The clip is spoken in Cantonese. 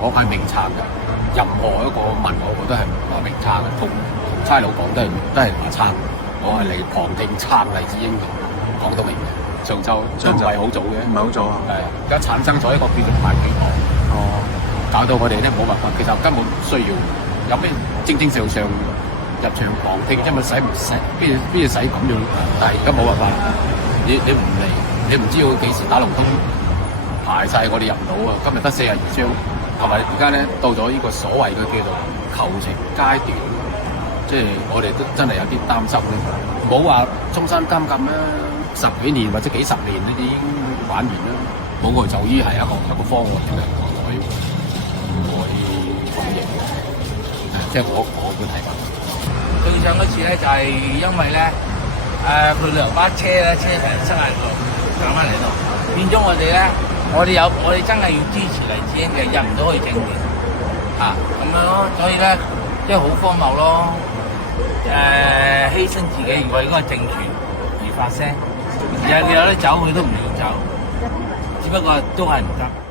我係明撐嘅，任何一個問我都係話明撐嘅，同差佬講都係話撐，我係嚟旁聽撐黎智英嘅，講到明嘅。上晝都唔係好早嘅，唔係好早啊。係而家產生咗一個叫做排期網，搞到我哋咧冇辦法。其實根本唔需要有咩正常入場旁聽，因為使唔使邊使咁樣？但係而家冇辦法，你唔嚟，你唔知道幾時打龍通排晒，我哋入唔到啊！今日得42張，同埋而家咧到咗呢個所謂嘅叫做求情階段，即係我哋都真係有啲擔心咧。冇話終身監禁啦，10幾年或者幾十年呢啲已經玩完啦。冇外就醫係一個方案嚟嘅，我同意嘅，即係我嘅睇法。對上嗰次咧就係因為咧佢旅遊巴車咧車成70度減翻嚟度，變咗我哋真係要支持黎智英嘅入唔到去政協咁樣咯，所以咧即係好荒謬咯。犧牲自己為嗰個政權而發聲，有得走佢都唔要走，只不過都係唔得。